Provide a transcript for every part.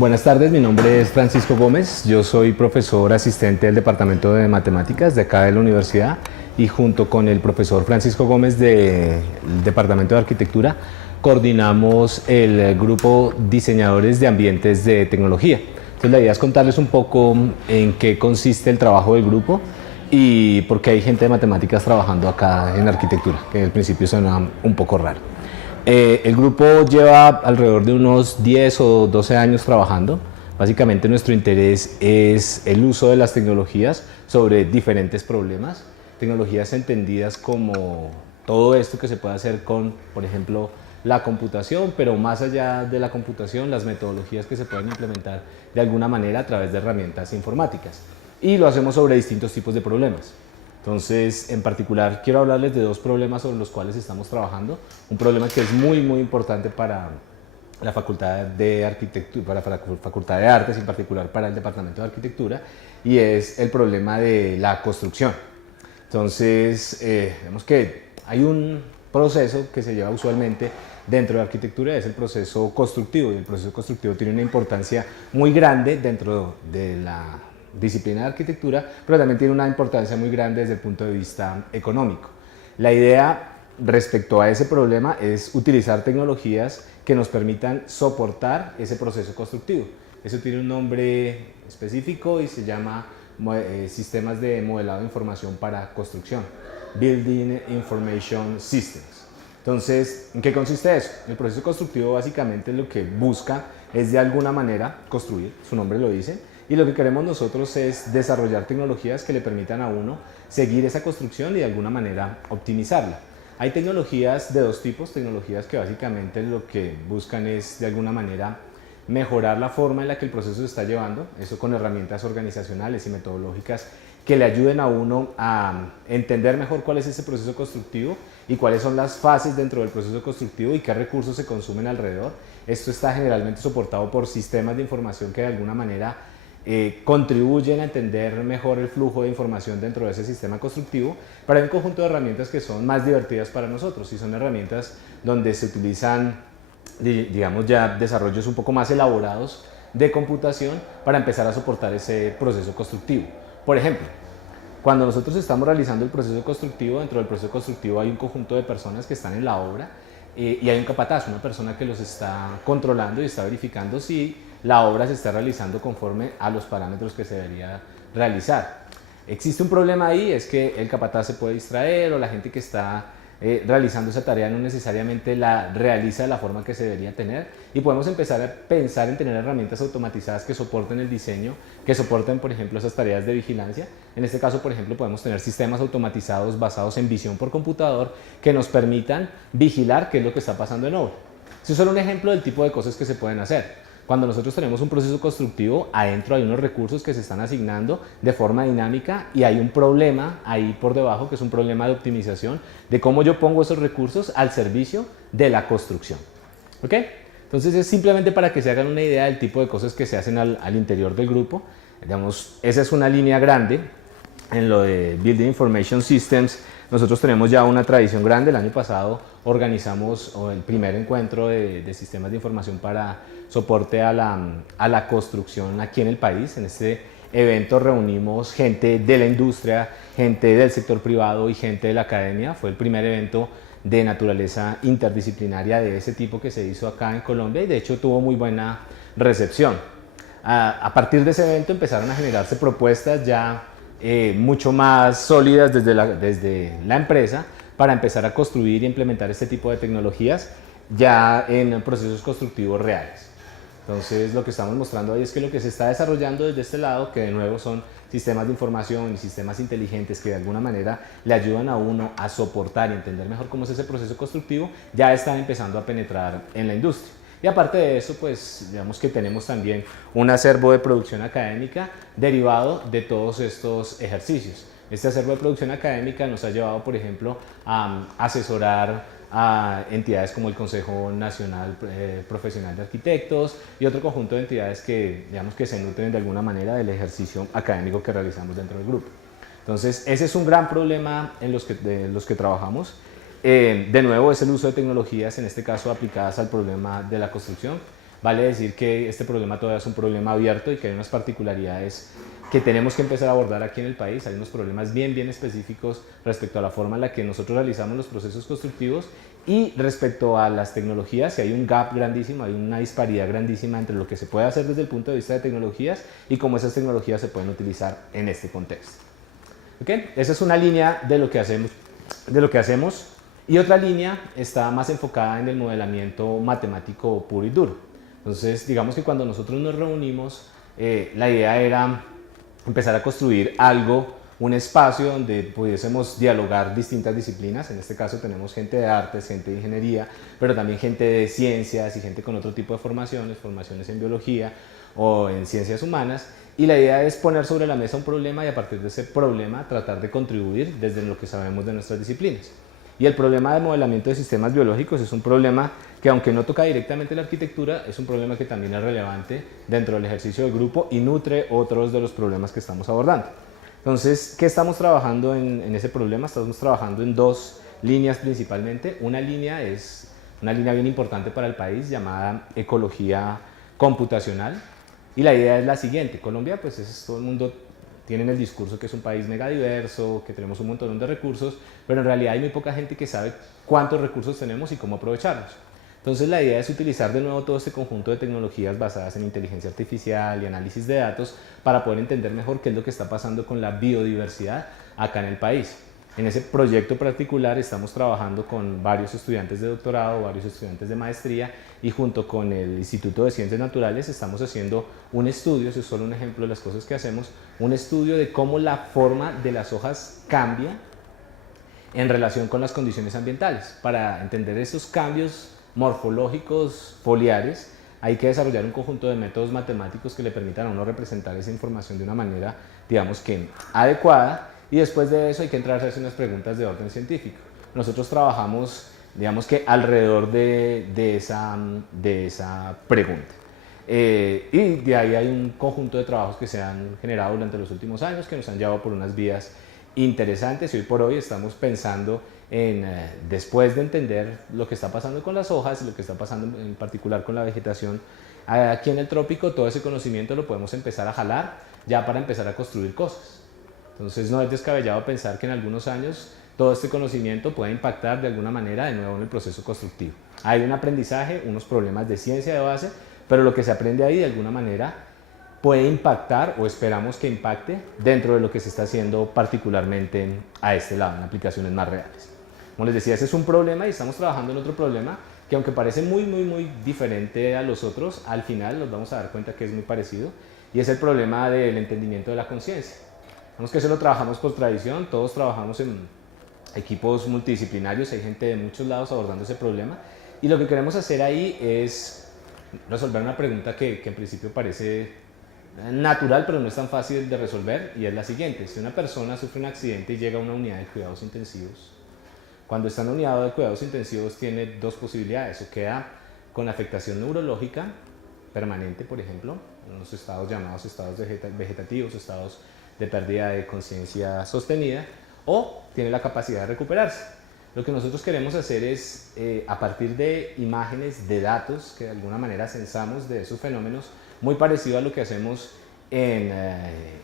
Buenas tardes, mi nombre es Francisco Gómez, yo soy profesor asistente del Departamento de Matemáticas de acá de la universidad y junto con el profesor Francisco Gómez del Departamento de Arquitectura coordinamos el grupo Diseñadores de Ambientes de Tecnología. Entonces la idea es contarles un poco en qué consiste el trabajo del grupo y por qué hay gente de matemáticas trabajando acá en arquitectura, que al principio suena un poco raro. El grupo lleva alrededor de unos 10 o 12 años trabajando. Básicamente nuestro interés es el uso de las tecnologías sobre diferentes problemas, tecnologías entendidas como todo esto que se puede hacer con, por ejemplo, la computación, pero más allá de la computación, las metodologías que se pueden implementar de alguna manera a través de herramientas informáticas. Y lo hacemos sobre distintos tipos de problemas. Entonces, en particular, quiero hablarles de dos problemas sobre los cuales estamos trabajando. Un problema que es muy importante para la Facultad de Arquitectura, para la Facultad de Artes, en particular para el Departamento de Arquitectura, y es el problema de la construcción. Entonces, vemos que hay un proceso que se lleva usualmente dentro de la arquitectura, es el proceso constructivo, y el proceso constructivo tiene una importancia muy grande dentro de la disciplina de arquitectura, pero también tiene una importancia muy grande desde el punto de vista económico. La idea respecto a ese problema es utilizar tecnologías que nos permitan soportar ese proceso constructivo. Eso tiene un nombre específico y se llama sistemas de modelado de información para construcción, Building Information Systems. Entonces, ¿en qué consiste eso? El proceso constructivo básicamente lo que busca es de alguna manera construir, su nombre lo dice, y lo que queremos nosotros es desarrollar tecnologías que le permitan a uno seguir esa construcción y de alguna manera optimizarla. Hay tecnologías de dos tipos, tecnologías que básicamente lo que buscan es de alguna manera mejorar la forma en la que el proceso se está llevando, eso con herramientas organizacionales y metodológicas que le ayuden a uno a entender mejor cuál es ese proceso constructivo y cuáles son las fases dentro del proceso constructivo y qué recursos se consumen alrededor. Esto está generalmente soportado por sistemas de información que de alguna manera contribuyen a entender mejor el flujo de información dentro de ese sistema constructivo, pero hay un conjunto de herramientas que son más divertidas para nosotros y son herramientas donde se utilizan, digamos, ya desarrollos un poco más elaborados de computación para empezar a soportar ese proceso constructivo. Por ejemplo, cuando nosotros estamos realizando el proceso constructivo, dentro del proceso constructivo hay un conjunto de personas que están en la obra y hay un capataz, una persona que los está controlando y está verificando si la obra se está realizando conforme a los parámetros que se debería realizar. Existe un problema ahí, es que el capataz se puede distraer o la gente que está realizando esa tarea no necesariamente la realiza de la forma que se debería tener y podemos empezar a pensar en tener herramientas automatizadas que soporten el diseño, que soporten, por ejemplo, esas tareas de vigilancia. En este caso, por ejemplo, podemos tener sistemas automatizados basados en visión por computador que nos permitan vigilar qué es lo que está pasando en obra. Eso es solo un ejemplo del tipo de cosas que se pueden hacer. Cuando nosotros tenemos un proceso constructivo, adentro hay unos recursos que se están asignando de forma dinámica y hay un problema ahí por debajo que es un problema de optimización de cómo yo pongo esos recursos al servicio de la construcción. ¿Ok? Entonces es simplemente para que se hagan una idea del tipo de cosas que se hacen al interior del grupo. Digamos, esa es una línea grande en lo de Building Information Systems. Nosotros tenemos ya una tradición grande. El año pasado organizamos el primer encuentro de sistemas de información para soporte a la construcción aquí en el país. En este evento reunimos gente de la industria, gente del sector privado y gente de la academia. Fue el primer evento de naturaleza interdisciplinaria de ese tipo que se hizo acá en Colombia y de hecho tuvo muy buena recepción. A partir de ese evento empezaron a generarse propuestas ya mucho más sólidas desde la empresa para empezar a construir y implementar este tipo de tecnologías ya en procesos constructivos reales. Entonces lo que estamos mostrando ahí es que lo que se está desarrollando desde este lado, que de nuevo son sistemas de información y sistemas inteligentes que de alguna manera le ayudan a uno a soportar y entender mejor cómo es ese proceso constructivo, ya están empezando a penetrar en la industria. Y aparte de eso, pues digamos que tenemos también un acervo de producción académica derivado de todos estos ejercicios. Este acervo de producción académica nos ha llevado, por ejemplo, a asesorar a entidades como el Consejo Nacional Profesional de Arquitectos y otro conjunto de entidades que, digamos, que se nutren de alguna manera del ejercicio académico que realizamos dentro del grupo. Entonces, ese es un gran problema en los que trabajamos. De nuevo, es el uso de tecnologías, en este caso aplicadas al problema de la construcción. vale decir que este problema todavía es un problema abierto y que hay unas particularidades que tenemos que empezar a abordar aquí en el país. Hay unos problemas bien específicos respecto a la forma en la que nosotros realizamos los procesos constructivos y respecto a las tecnologías, si hay un gap grandísimo, hay una disparidad grandísima entre lo que se puede hacer desde el punto de vista de tecnologías y cómo esas tecnologías se pueden utilizar en este contexto. ¿Okay? Esa es una línea de lo que hacemos, y otra línea está más enfocada en el modelamiento matemático puro y duro. Entonces, digamos que cuando nosotros nos reunimos, la idea era empezar a construir algo, un espacio donde pudiésemos dialogar distintas disciplinas. En este caso tenemos gente de artes, gente de ingeniería, pero también gente de ciencias y gente con otro tipo de formaciones en biología o en ciencias humanas. Y la idea es poner sobre la mesa un problema y a partir de ese problema tratar de contribuir desde lo que sabemos de nuestras disciplinas. Y el problema de modelamiento de sistemas biológicos es un problema que, aunque no toca directamente la arquitectura, es un problema que también es relevante dentro del ejercicio del grupo y nutre otros de los problemas que estamos abordando. Entonces, ¿qué estamos trabajando en ese problema? Estamos trabajando en dos líneas principalmente. Una línea es una línea bien importante para el país llamada ecología computacional. Y la idea es la siguiente: Colombia, pues todo el mundo tiene el discurso que es un país megadiverso, que tenemos un montón de recursos, pero en realidad hay muy poca gente que sabe cuántos recursos tenemos y cómo aprovecharlos. Entonces la idea es utilizar de nuevo todo este conjunto de tecnologías basadas en inteligencia artificial y análisis de datos para poder entender mejor qué es lo que está pasando con la biodiversidad acá en el país. En ese proyecto particular estamos trabajando con varios estudiantes de doctorado, varios estudiantes de maestría, y junto con el Instituto de Ciencias Naturales estamos haciendo un estudio, eso es solo un ejemplo de las cosas que hacemos, un estudio de cómo la forma de las hojas cambia en relación con las condiciones ambientales. Para entender esos cambios morfológicos foliares hay que desarrollar un conjunto de métodos matemáticos que le permitan a uno representar esa información de una manera, digamos que adecuada, y después de eso hay que entrar a hacer unas preguntas de orden científico. Nosotros trabajamos, digamos que alrededor de esa pregunta. Y de ahí hay un conjunto de trabajos que se han generado durante los últimos años que nos han llevado por unas vías interesantes, y hoy por hoy estamos pensando en, después de entender lo que está pasando con las hojas y lo que está pasando en particular con la vegetación aquí en el trópico, todo ese conocimiento lo podemos empezar a jalar ya para empezar a construir cosas. Entonces no es descabellado pensar que en algunos años todo este conocimiento puede impactar de alguna manera de nuevo en el proceso constructivo. Hay un aprendizaje, unos problemas de ciencia de base, pero lo que se aprende ahí de alguna manera puede impactar, o esperamos que impacte, dentro de lo que se está haciendo particularmente a este lado, en aplicaciones más reales. Como les decía, ese es un problema y estamos trabajando en otro problema que, aunque parece muy diferente a los otros, al final nos vamos a dar cuenta que es muy parecido, y es el problema del entendimiento de la conciencia. Vemos que eso lo trabajamos por tradición, todos trabajamos en equipos multidisciplinarios, hay gente de muchos lados abordando ese problema, y lo que queremos hacer ahí es resolver una pregunta que en principio parece natural, pero no es tan fácil de resolver, y es la siguiente: si una persona sufre un accidente y llega a una unidad de cuidados intensivos, cuando está en una unidad de cuidados intensivos tiene dos posibilidades: o queda con afectación neurológica permanente, por ejemplo, en unos estados llamados estados vegetativos, estados de pérdida de conciencia sostenida, o tiene la capacidad de recuperarse. Lo que nosotros queremos hacer es, a partir de imágenes, de datos que de alguna manera censamos de esos fenómenos, muy parecido a lo que hacemos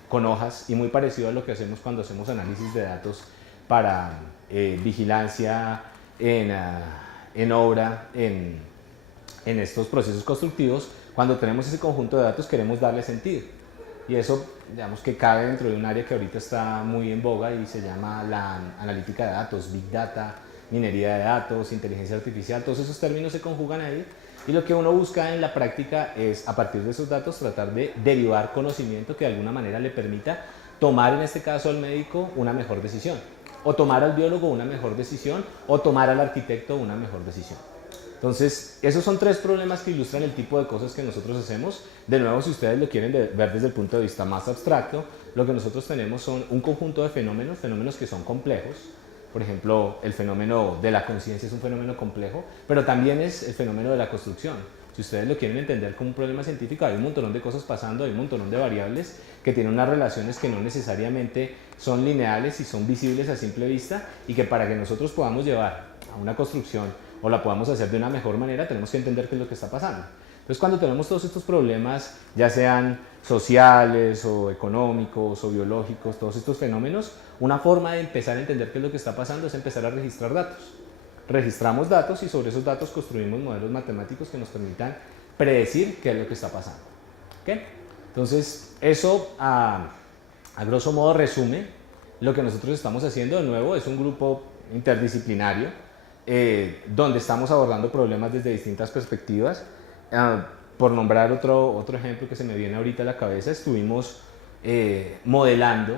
con hojas y muy parecido a lo que hacemos cuando hacemos análisis de datos para vigilancia en obra, en estos procesos constructivos. Cuando tenemos ese conjunto de datos queremos darle sentido, y eso, digamos, que cabe dentro de un área que ahorita está muy en boga y se llama la analítica de datos, Big Data, minería de datos, inteligencia artificial. Todos esos términos se conjugan ahí, y lo que uno busca en la práctica es, a partir de esos datos, tratar de derivar conocimiento que de alguna manera le permita tomar, en este caso al médico, una mejor decisión, o tomar al biólogo una mejor decisión, o tomar al arquitecto una mejor decisión. Entonces, esos son tres problemas que ilustran el tipo de cosas que nosotros hacemos. De nuevo, si ustedes lo quieren ver desde el punto de vista más abstracto, lo que nosotros tenemos son un conjunto de fenómenos que son complejos. Por ejemplo, el fenómeno de la conciencia es un fenómeno complejo, pero también es el fenómeno de la construcción. Si ustedes lo quieren entender como un problema científico, hay un montón de cosas pasando, hay un montón de variables que tienen unas relaciones que no necesariamente son lineales y son visibles a simple vista, y que para que nosotros podamos llevar a una construcción o la podamos hacer de una mejor manera, tenemos que entender qué es lo que está pasando. Entonces, cuando tenemos todos estos problemas, ya sean sociales o económicos o biológicos, todos estos fenómenos, una forma de empezar a entender qué es lo que está pasando es empezar a registrar datos. Registramos datos y sobre esos datos construimos modelos matemáticos que nos permitan predecir qué es lo que está pasando. ¿Okay? Entonces, eso a grosso modo resume lo que nosotros estamos haciendo. De nuevo, es un grupo interdisciplinario donde estamos abordando problemas desde distintas perspectivas. Por nombrar otro ejemplo que se me viene ahorita a la cabeza, estuvimos modelando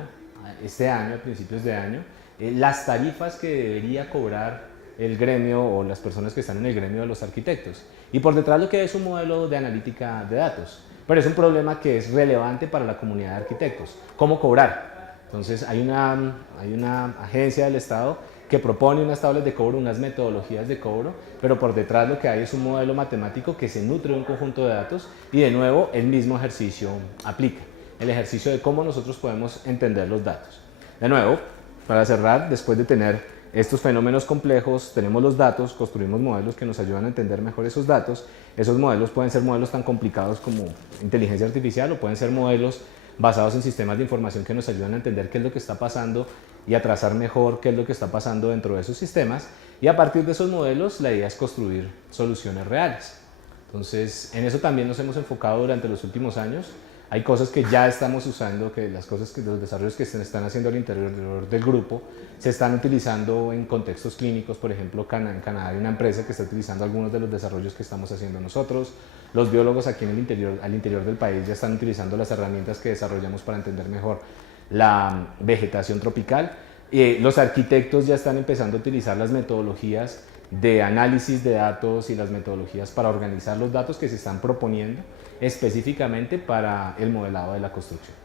este año, a principios de año, las tarifas que debería cobrar el gremio o las personas que están en el gremio de los arquitectos. Y por detrás lo que es un modelo de analítica de datos. Pero es un problema que es relevante para la comunidad de arquitectos. ¿Cómo cobrar? Entonces hay una agencia del Estado que propone unas tablas de cobro, unas metodologías de cobro, pero por detrás lo que hay es un modelo matemático que se nutre de un conjunto de datos y de nuevo el mismo ejercicio aplica. El ejercicio de cómo nosotros podemos entender los datos. De nuevo, para cerrar, después de tener estos fenómenos complejos, tenemos los datos, construimos modelos que nos ayudan a entender mejor esos datos. Esos modelos pueden ser modelos tan complicados como inteligencia artificial o pueden ser modelos basados en sistemas de información que nos ayudan a entender qué es lo que está pasando y a trazar mejor qué es lo que está pasando dentro de esos sistemas. Y a partir de esos modelos, la idea es construir soluciones reales. Entonces, en eso también nos hemos enfocado durante los últimos años. Hay cosas que ya estamos usando, que los desarrollos que se están haciendo al interior del grupo se están utilizando en contextos clínicos. Por ejemplo, en Canadá hay una empresa que está utilizando algunos de los desarrollos que estamos haciendo nosotros. Los biólogos aquí al interior del país ya están utilizando las herramientas que desarrollamos para entender mejor la vegetación tropical. Los arquitectos ya están empezando a utilizar las metodologías de análisis de datos y las metodologías para organizar los datos que se están proponiendo específicamente para el modelado de la construcción.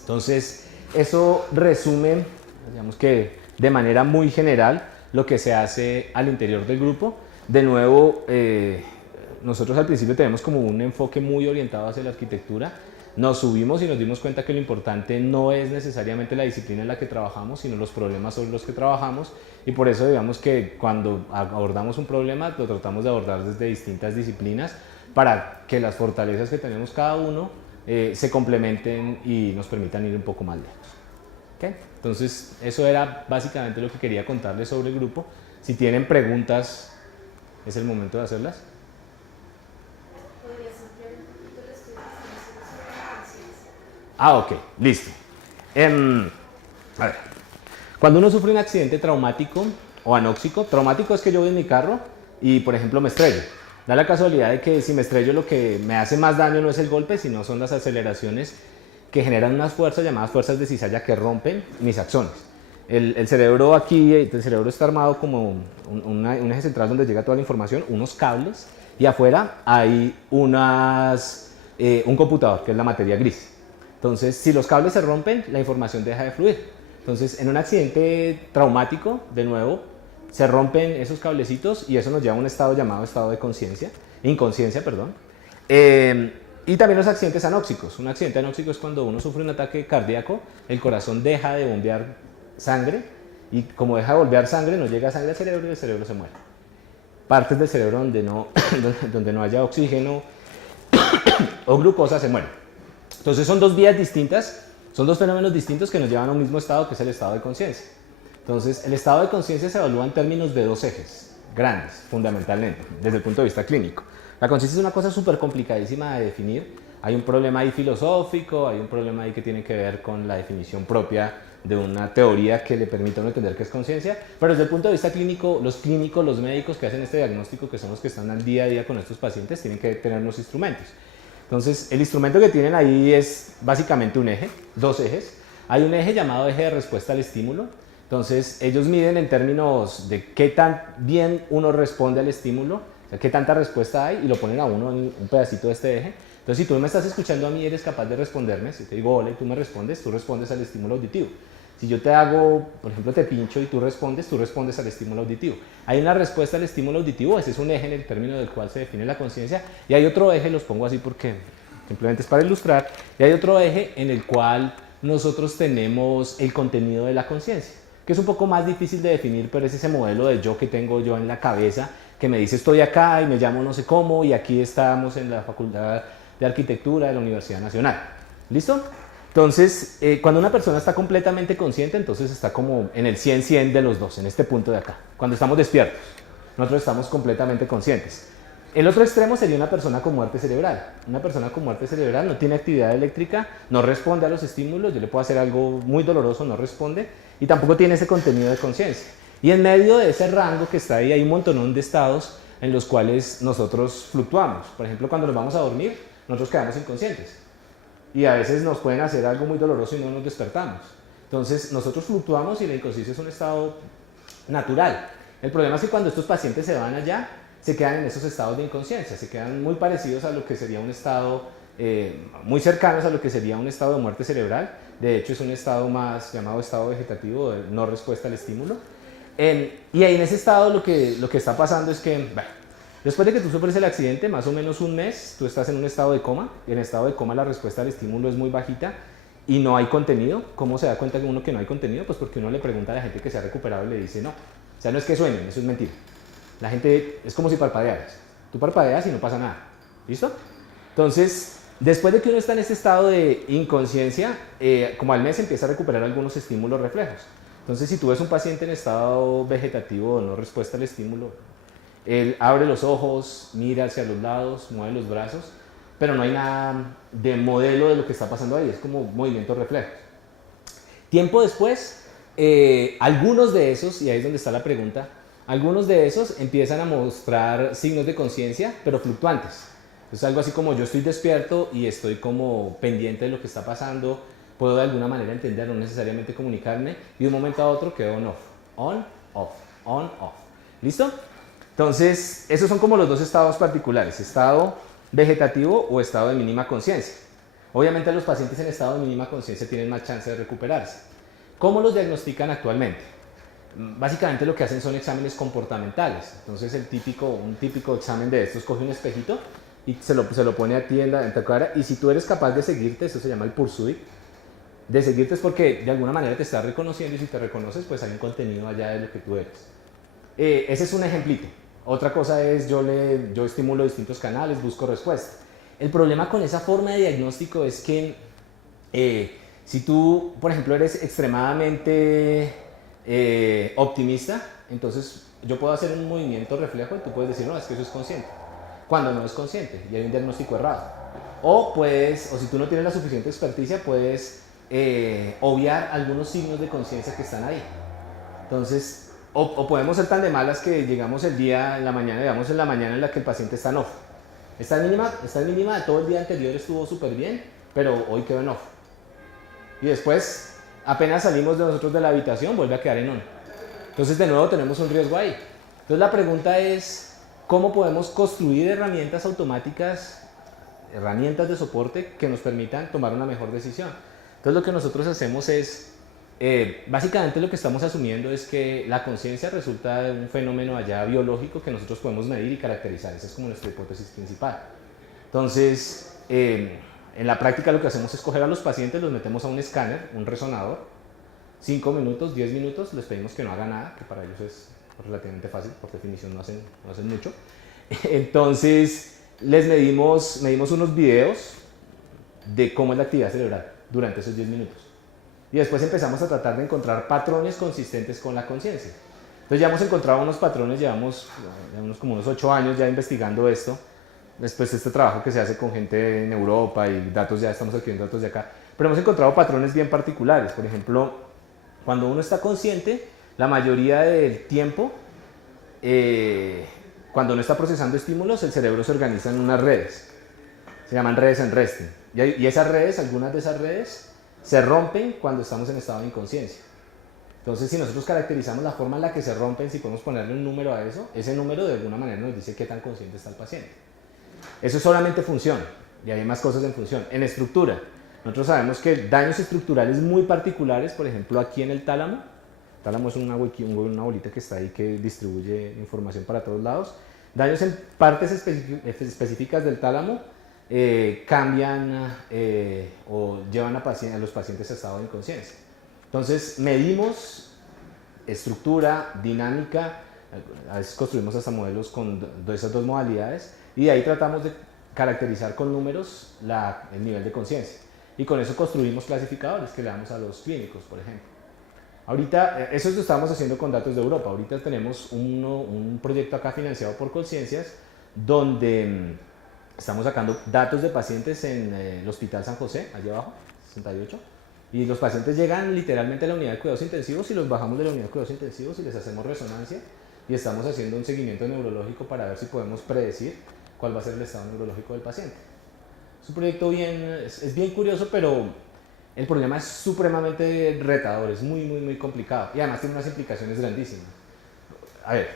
Entonces, eso resume, digamos que de manera muy general, lo que se hace al interior del grupo. De nuevo, nosotros al principio tenemos como un enfoque muy orientado hacia la arquitectura. Nos subimos y nos dimos cuenta que lo importante no es necesariamente la disciplina en la que trabajamos, sino los problemas sobre los que trabajamos, y por eso digamos que cuando abordamos un problema lo tratamos de abordar desde distintas disciplinas para que las fortalezas que tenemos cada uno se complementen y nos permitan ir un poco más lejos. ¿Okay? Entonces eso era básicamente lo que quería contarles sobre el grupo. Si tienen preguntas, es el momento de hacerlas. Ok, listo. A ver, cuando uno sufre un accidente traumático o anóxico, traumático es que yo voy en mi carro y, por ejemplo, me estrello. Da la casualidad de que si me estrello lo que me hace más daño no es el golpe, sino son las aceleraciones que generan unas fuerzas llamadas fuerzas de cizalla que rompen mis axones. El cerebro aquí, el cerebro está armado como un eje central donde llega toda la información, unos cables, y afuera hay un computador, que es la materia gris. Entonces, si los cables se rompen, la información deja de fluir. Entonces, en un accidente traumático, de nuevo, se rompen esos cablecitos y eso nos lleva a un estado llamado estado de inconsciencia, perdón. Y también los accidentes anóxicos. Un accidente anóxico es cuando uno sufre un ataque cardíaco, el corazón deja de bombear sangre y como deja de bombear sangre, no llega sangre al cerebro y el cerebro se muere. Partes del cerebro donde no haya oxígeno o glucosa se mueren. Entonces son dos vías distintas, son dos fenómenos distintos que nos llevan a un mismo estado, que es el estado de conciencia. Entonces el estado de conciencia se evalúa en términos de dos ejes grandes, fundamentalmente, desde el punto de vista clínico. La conciencia es una cosa súper complicadísima de definir. Hay un problema ahí filosófico, hay un problema ahí que tiene que ver con la definición propia de una teoría que le permita a uno entender qué es conciencia, pero desde el punto de vista clínico, los médicos que hacen este diagnóstico, que son los que están al día a día con estos pacientes, tienen que tener unos instrumentos. Entonces, el instrumento que tienen ahí es básicamente un eje, dos ejes. Hay un eje llamado eje de respuesta al estímulo. Entonces, ellos miden en términos de qué tan bien uno responde al estímulo, o sea, qué tanta respuesta hay, y lo ponen a uno en un pedacito de este eje. Entonces, si tú me estás escuchando a mí, eres capaz de responderme. Si te digo hola y tú me respondes, tú respondes al estímulo auditivo. Si yo te hago, por ejemplo, te pincho y tú respondes al estímulo auditivo. Hay una respuesta al estímulo auditivo, ese es un eje en el término del cual se define la conciencia, y hay otro eje, los pongo así porque simplemente es para ilustrar, y hay otro eje en el cual nosotros tenemos el contenido de la conciencia, que es un poco más difícil de definir, pero es ese modelo de yo que tengo yo en la cabeza, que me dice estoy acá y me llamo no sé cómo y aquí estamos en la Facultad de Arquitectura de la Universidad Nacional. ¿Listo? Entonces, cuando una persona está completamente consciente, entonces está como en el 100-100 de los dos, en este punto de acá. Cuando estamos despiertos, nosotros estamos completamente conscientes. El otro extremo sería una persona con muerte cerebral. Una persona con muerte cerebral no tiene actividad eléctrica, no responde a los estímulos, yo le puedo hacer algo muy doloroso, no responde, y tampoco tiene ese contenido de conciencia. Y en medio de ese rango que está ahí hay un montonón de estados en los cuales nosotros fluctuamos. Por ejemplo, cuando nos vamos a dormir, nosotros quedamos inconscientes. Y a veces nos pueden hacer algo muy doloroso y no nos despertamos. Entonces, nosotros fluctuamos y la inconsciencia es un estado natural. El problema es que cuando estos pacientes se van allá, se quedan en esos estados de inconsciencia, se quedan muy parecidos a lo que sería un estado, muy cercanos a lo que sería un estado de muerte cerebral. De hecho, es un estado más llamado estado vegetativo, de no respuesta al estímulo. Y ahí en ese estado lo que está pasando es que, bueno, después de que tú sufres el accidente, más o menos un mes, tú estás en un estado de coma, y en estado de coma la respuesta al estímulo es muy bajita y no hay contenido. ¿Cómo se da cuenta uno que no hay contenido? Pues porque uno le pregunta a la gente que se ha recuperado y le dice no. O sea, no es que sueñen, eso es mentira. La gente es como si parpadearas. Tú parpadeas y no pasa nada. ¿Listo? Entonces, después de que uno está en este estado de inconsciencia, como al mes empieza a recuperar algunos estímulos reflejos. Entonces, si tú ves un paciente en estado vegetativo o no respuesta al estímulo, él abre los ojos, mira hacia los lados, mueve los brazos, pero no hay nada de modelo de lo que está pasando ahí, es como movimientos reflejos. Tiempo después, algunos de esos, y ahí es donde está la pregunta, algunos de esos empiezan a mostrar signos de conciencia, pero fluctuantes. Es algo así como yo estoy despierto y estoy como pendiente de lo que está pasando, puedo de alguna manera entender, no necesariamente comunicarme, y de un momento a otro quedo on, off, on, off, on, off. ¿Listo? Entonces, esos son como los dos estados particulares, estado vegetativo o estado de mínima conciencia. Obviamente los pacientes en estado de mínima conciencia tienen más chance de recuperarse. ¿Cómo los diagnostican actualmente? Básicamente lo que hacen son exámenes comportamentales. Entonces un típico examen de estos coge un espejito y se lo pone a ti en tu cara, y si tú eres capaz de seguirte, eso se llama el pursuit, de seguirte es porque de alguna manera te estás reconociendo, y si te reconoces pues hay un contenido allá de lo que tú eres. Ese es un ejemplito. Otra cosa es yo estimulo distintos canales, busco respuesta. El problema con esa forma de diagnóstico es que si tú, por ejemplo, eres extremadamente optimista, entonces yo puedo hacer un movimiento reflejo y tú puedes decir, no, es que eso es consciente, cuando no es consciente y hay un diagnóstico errado. O si tú no tienes la suficiente experticia, puedes obviar algunos signos de conciencia que están ahí. Entonces, o podemos ser tan de malas que llegamos en la mañana en la que el paciente está en off. Está en mínima, todo el día anterior estuvo súper bien, pero hoy quedó en off. Y después, apenas salimos de nosotros de la habitación, vuelve a quedar en on. Entonces, de nuevo tenemos un riesgo ahí. Entonces, la pregunta es, ¿cómo podemos construir herramientas automáticas, herramientas de soporte que nos permitan tomar una mejor decisión? Entonces, lo que nosotros hacemos es, básicamente lo que estamos asumiendo es que la conciencia resulta de un fenómeno allá biológico que nosotros podemos medir y caracterizar. Esa es como nuestra hipótesis principal. Entonces, en la práctica lo que hacemos es coger a los pacientes, los metemos a un escáner, un resonador, 5 minutos, 10 minutos, les pedimos que no hagan nada, que para ellos es relativamente fácil, por definición no hacen mucho. Entonces, les medimos unos videos de cómo es la actividad cerebral durante esos 10 minutos. Y después empezamos a tratar de encontrar patrones consistentes con la conciencia. Entonces ya hemos encontrado unos patrones, llevamos como unos 8 años ya investigando esto. Después de este trabajo que se hace con gente en Europa y estamos adquiriendo datos de acá. Pero hemos encontrado patrones bien particulares. Por ejemplo, cuando uno está consciente, la mayoría del tiempo, cuando uno está procesando estímulos, el cerebro se organiza en unas redes. Se llaman redes en resting. Y esas redes, algunas de esas redes, se rompen cuando estamos en estado de inconsciencia. Entonces, si nosotros caracterizamos la forma en la que se rompen, si podemos ponerle un número a eso, ese número de alguna manera nos dice qué tan consciente está el paciente. Eso es solamente función, y hay más cosas en función. En estructura, nosotros sabemos que daños estructurales muy particulares, por ejemplo aquí en el tálamo. El tálamo es una bolita que está ahí que distribuye información para todos lados. Daños en partes específicas del tálamo cambian o llevan a los pacientes a estado de inconsciencia. Entonces medimos estructura, dinámica, A veces construimos hasta modelos con esas dos modalidades y de ahí tratamos de caracterizar con números el nivel de conciencia. Y con eso construimos clasificadores que le damos a los clínicos, por ejemplo. Ahorita, eso lo estamos haciendo con datos de Europa. Ahorita tenemos un proyecto acá financiado por Colciencias donde estamos sacando datos de pacientes en el Hospital San José, allá abajo, 68. Y los pacientes llegan literalmente a la unidad de cuidados intensivos y los bajamos de la unidad de cuidados intensivos y les hacemos resonancia y estamos haciendo un seguimiento neurológico para ver si podemos predecir cuál va a ser el estado neurológico del paciente. Es un proyecto es bien curioso, pero el problema es supremamente retador, es muy complicado y además tiene unas implicaciones grandísimas. A ver,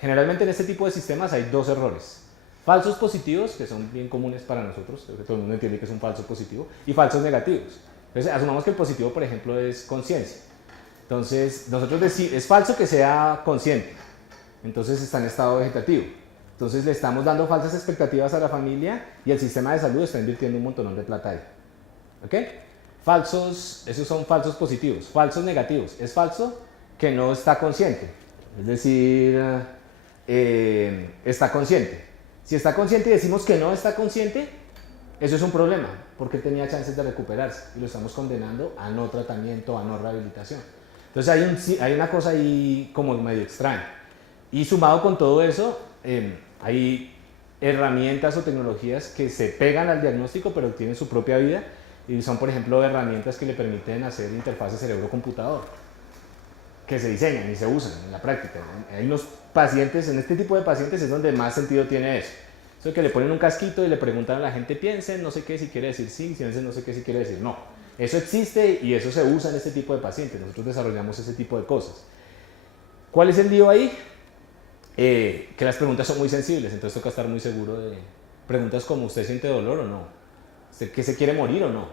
generalmente en este tipo de sistemas hay dos errores. Falsos positivos, que son bien comunes para nosotros, creo que todo el mundo entiende que es un falso positivo, y falsos negativos. Entonces, asumamos que el positivo, por ejemplo, es conciencia. Entonces, nosotros decimos, es falso que sea consciente. Entonces, está en estado vegetativo. Entonces, le estamos dando falsas expectativas a la familia y el sistema de salud está invirtiendo un montón de plata ahí. ¿Ok? Falsos, esos son falsos positivos. Falsos negativos, es falso que no está consciente. Es decir, está consciente. Si está consciente y decimos que no está consciente, eso es un problema, porque tenía chances de recuperarse y lo estamos condenando a no tratamiento, a no rehabilitación. Entonces hay una cosa ahí como medio extraña. Y sumado con todo eso, hay herramientas o tecnologías que se pegan al diagnóstico pero tienen su propia vida y son, por ejemplo, herramientas que le permiten hacer interfaces cerebro-computador que se diseñan y se usan en la práctica. Hay unos pacientes, en este tipo de pacientes es donde más sentido tiene eso. Eso que le ponen un casquito y le preguntan a la gente, piensen, no sé qué si quiere decir sí, piensen, no sé qué si quiere decir no. Eso existe y eso se usa en este tipo de pacientes. Nosotros desarrollamos ese tipo de cosas. ¿Cuál es el lío ahí? Que las preguntas son muy sensibles, entonces toca estar muy seguro de preguntas como ¿usted siente dolor o no? ¿Que se quiere morir o no?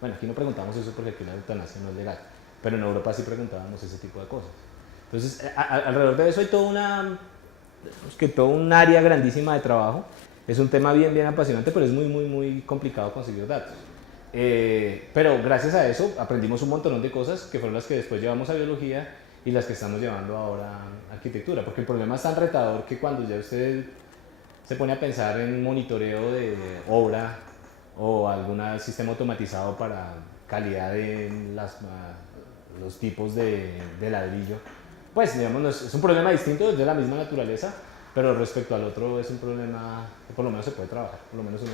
Bueno, aquí no preguntamos eso porque aquí la eutanasia no es legal, pero en Europa sí preguntábamos ese tipo de cosas. Entonces, alrededor de eso hay todo un área grandísima de trabajo. Es un tema bien apasionante, pero es muy complicado conseguir datos. Pero gracias a eso aprendimos un montón de cosas que fueron las que después llevamos a biología y las que estamos llevando ahora a arquitectura, porque el problema es tan retador que cuando ya usted se pone a pensar en monitoreo de obra o algún sistema automatizado para calidad de los tipos de ladrillo, pues digamos, es un problema distinto de la misma naturaleza, pero respecto al otro es un problema que por lo menos se puede trabajar, por lo menos uno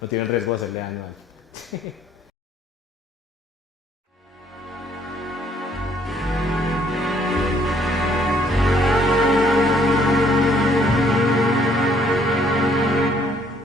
no tiene el riesgo de hacerle daño a alguien.